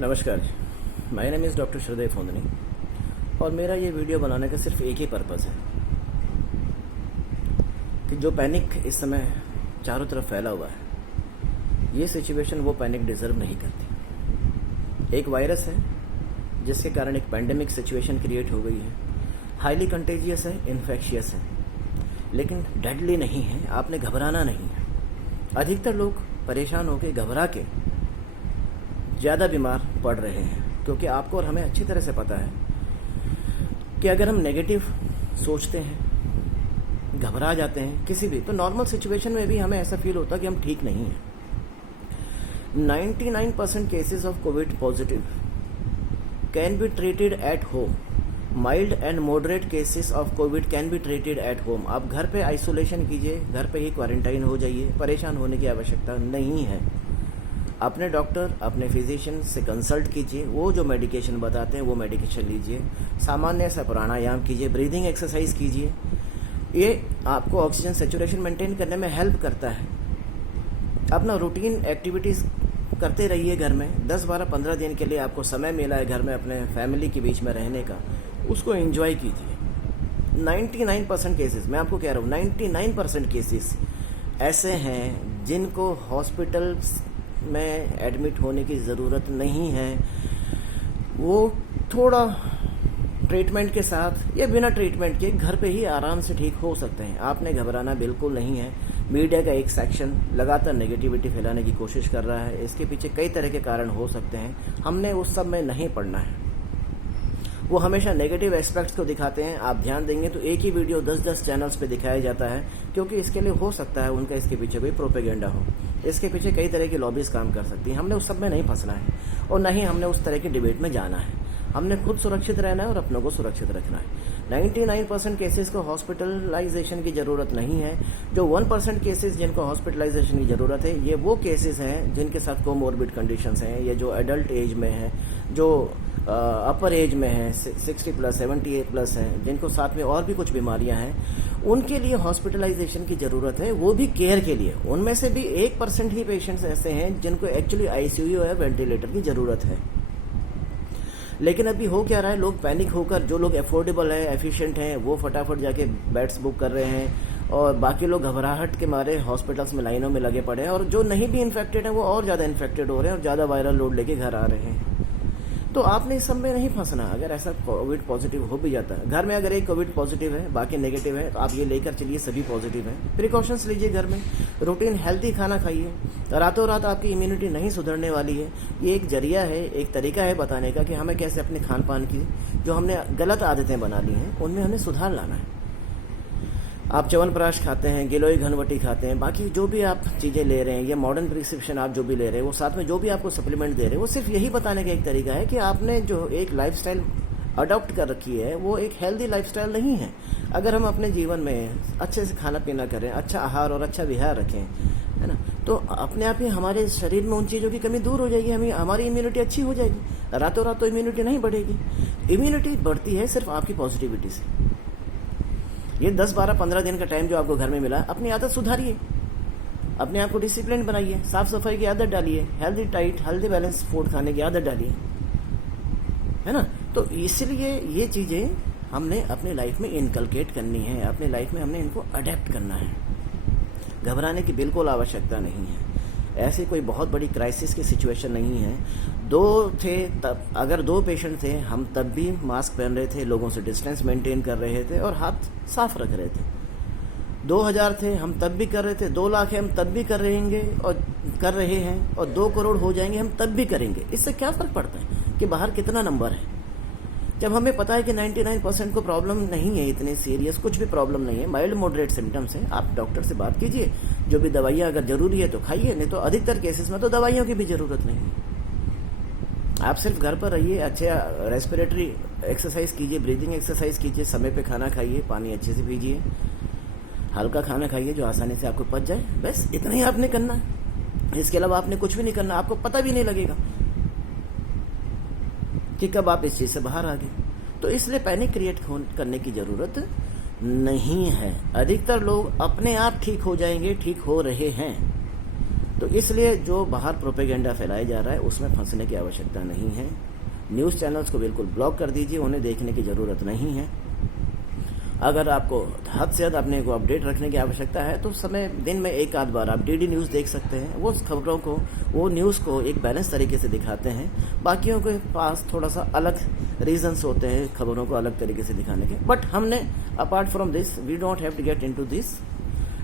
नमस्कार जी, my name is doctor श्रद्धेय फोंदनी और मेरा ये वीडियो बनाने का सिर्फ एक ही पर्पज़ है कि जो पैनिक इस समय चारों तरफ फैला हुआ है, ये सिचुएशन वो पैनिक डिज़र्व नहीं करती। एक वायरस है जिसके कारण एक पैंडेमिक सिचुएशन क्रिएट हो गई है, हाईली कंटेजियस है, इन्फेक्शियस है, लेकिन डेडली नहीं है। आपने घबराना नहीं है। अधिकतर लोग परेशान होकर घबरा के ज़्यादा बीमार पड़ रहे हैं, क्योंकि आपको और हमें अच्छी तरह से पता है कि अगर हम नेगेटिव सोचते हैं, घबरा जाते हैं किसी भी, तो नॉर्मल सिचुएशन में भी हमें ऐसा फील होता है कि हम ठीक नहीं हैं। 99% cases of Covid positive can be treated at home. Mild and moderate cases of Covid can be treated at home. आप घर पे आइसोलेशन कीजिए, घर पे ही क्वारंटाइन हो जाइए, परेशान होने की आवश्यकता नहीं है। अपने डॉक्टर, अपने फिजिशियन से कंसल्ट कीजिए, वो जो मेडिकेशन बताते हैं वो मेडिकेशन लीजिए, सामान्य सा प्राणायाम कीजिए, ब्रीदिंग एक्सरसाइज कीजिए। ये आपको ऑक्सीजन सेचुरेशन मेंटेन करने में हेल्प करता है। अपना रूटीन एक्टिविटीज़ करते रहिए घर में। 10, 12, 15 दिन के लिए आपको समय मिला है घर में अपने फैमिली के बीच में रहने का, उसको एंजॉय कीजिए। 99% केसेस, मैं आपको कह रहा हूँ 99% केसेस ऐसे हैं जिनको हॉस्पिटल में एडमिट होने की ज़रूरत नहीं है। वो थोड़ा ट्रीटमेंट के साथ या बिना ट्रीटमेंट के घर पे ही आराम से ठीक हो सकते हैं। आपने घबराना बिल्कुल नहीं है। मीडिया का एक सेक्शन लगातार नेगेटिविटी फैलाने की कोशिश कर रहा है। इसके पीछे कई तरह के कारण हो सकते हैं, हमने उस सब में नहीं पड़ना है। वो हमेशा नेगेटिव एस्पेक्ट्स को दिखाते हैं। आप ध्यान देंगे तो एक ही वीडियो 10-10 चैनल्स पे दिखाया जाता है, क्योंकि इसके लिए हो सकता है उनका इसके पीछे कोई प्रोपेगेंडा हो। इसके पीछे कई तरह की लॉबीज काम कर सकती हैं। हमने उस सब में नहीं फंसना है और न ही हमने उस तरह की डिबेट में जाना है। हमने खुद सुरक्षित रहना है और अपनों को सुरक्षित रखना है। 99% केसेस को हॉस्पिटलाइजेशन की ज़रूरत नहीं है। जो 1% केसेस जिनको हॉस्पिटलाइजेशन की ज़रूरत है, ये वो केसेस हैं जिनके साथ कोमोर्बिड कंडीशंस हैं, ये जो एडल्ट एज में है, जो अपर एज में है, 60+, 78+ हैं, जिनको साथ में और भी कुछ बीमारियां हैं, उनके लिए हॉस्पिटलाइजेशन की ज़रूरत है, वो भी केयर के लिए। उनमें से भी 1% ही पेशेंट्स ऐसे हैं जिनको एक्चुअली आईसीयू या वेंटिलेटर की ज़रूरत है। लेकिन अभी हो क्या रहा है, लोग पैनिक होकर, जो लोग एफोर्डेबल है, एफिशिएंट हैं, वो फटाफट जाके बेड्स बुक कर रहे हैं और बाकी लोग घबराहट के मारे हॉस्पिटल्स में लाइनों में लगे पड़े हैं, और जो नहीं भी इन्फेक्टेड हैं वो और ज़्यादा इन्फेक्टेड हो रहे हैं और ज़्यादा वायरल लोड लेके घर आ रहे हैं। तो आपने इस सब में नहीं फंसना। अगर ऐसा कोविड पॉजिटिव हो भी जाता है, घर में अगर एक कोविड पॉजिटिव है, बाकी नेगेटिव है, तो आप ये लेकर चलिए सभी पॉजिटिव हैं। प्रिकॉशंस लीजिए घर में, रूटीन हेल्दी खाना खाइए। रातों रात आपकी इम्यूनिटी नहीं सुधरने वाली है। ये एक जरिया है, एक तरीका है बताने का कि हमें कैसे अपने खान पान की जो हमने गलत आदतें बना ली हैं उनमें हमें सुधार लाना है। आप च्यवनप्राश खाते हैं, गिलोय घनवटी खाते हैं, बाकी जो भी आप चीज़ें ले रहे हैं, ये मॉडर्न प्रिस्क्रिप्शन आप जो भी ले रहे हैं, वो साथ में जो भी आपको सप्लीमेंट दे रहे हैं, वो सिर्फ यही बताने का एक तरीका है कि आपने जो एक लाइफस्टाइल अडॉप्ट कर रखी है वो एक हेल्दी लाइफस्टाइल नहीं है। अगर हम अपने जीवन में अच्छे से खाना पीना करें, अच्छा आहार और अच्छा विहार रखें, है ना, तो अपने आप ही हमारे शरीर में उन चीज़ों की कमी दूर हो जाएगी, हमारी इम्यूनिटी अच्छी हो जाएगी। रातों रात तो इम्यूनिटी नहीं बढ़ेगी। इम्यूनिटी बढ़ती है सिर्फ आपकी पॉजिटिविटी से। ये 10, 12, 15 दिन का टाइम जो आपको घर में मिला, अपनी आदत सुधारिए, अपने आप को डिसिप्लिन बनाइए, साफ सफाई की आदत डालिए, healthy diet, healthy balance food खाने की आदत डालिए, है ना। तो इसलिए ये चीज़ें हमने अपनी लाइफ में इनकलकेट करनी है, अपनी लाइफ में हमने इनको अडेप्ट करना है। घबराने की बिल्कुल आवश्यकता नहीं है। ऐसी कोई बहुत बड़ी क्राइसिस की सिचुएशन नहीं है। 2 थे तब, अगर 2 पेशेंट थे, हम तब भी मास्क पहन रहे थे, लोगों से डिस्टेंस मेंटेन कर रहे थे और हाथ साफ रख रहे थे। 2000 थे, हम तब भी कर रहे थे। 2 लाख है, हम तब भी कर रहेंगे और कर रहे हैं, और 2 करोड़ हो जाएंगे, हम तब भी करेंगे। इससे क्या फर्क पड़ता है कि बाहर कितना नंबर है, जब हमें पता है कि 99% को प्रॉब्लम नहीं है, इतने सीरियस कुछ भी प्रॉब्लम नहीं है, माइल्ड मॉडरेट सिम्टम्स हैं। आप डॉक्टर से बात कीजिए, जो भी दवाइयाँ अगर जरूरी है तो खाइए, नहीं तो अधिकतर केसेस में तो दवाइयों की भी जरूरत नहीं है। आप सिर्फ घर पर रहिए, अच्छे रेस्पिरेटरी एक्सरसाइज कीजिए, ब्रीदिंग एक्सरसाइज कीजिए, समय पे खाना खाइए, पानी अच्छे से पीजिए, हल्का खाना खाइए जो आसानी से आपको पच जाए। बस इतना ही आपने करना है। इसके अलावा आपने कुछ भी नहीं करना। आपको पता भी नहीं लगेगा कि कब आप इस चीज़ से बाहर आ गए। तो इसलिए पैनिक क्रिएट करने की ज़रूरत नहीं है। अधिकतर लोग अपने आप ठीक हो जाएंगे, ठीक हो रहे हैं। तो इसलिए जो बाहर प्रोपेगेंडा फैलाया जा रहा है उसमें फंसने की आवश्यकता नहीं है। न्यूज़ चैनल्स को बिल्कुल ब्लॉक कर दीजिए, उन्हें देखने की ज़रूरत नहीं है। अगर आपको हद से ज़्यादा अपने को अपडेट रखने की आवश्यकता है तो समय दिन में एक आध बार आप डीडी न्यूज़ देख सकते हैं। वो खबरों को, वो न्यूज़ को एक बैलेंस तरीके से दिखाते हैं। बाकियों के पास थोड़ा सा अलग रीजंस होते हैं खबरों को अलग तरीके से दिखाने के। बट हमने apart from this we don't have to get into this,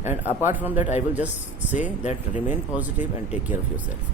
and apart from that I will just say that remain positive and take care of yourself.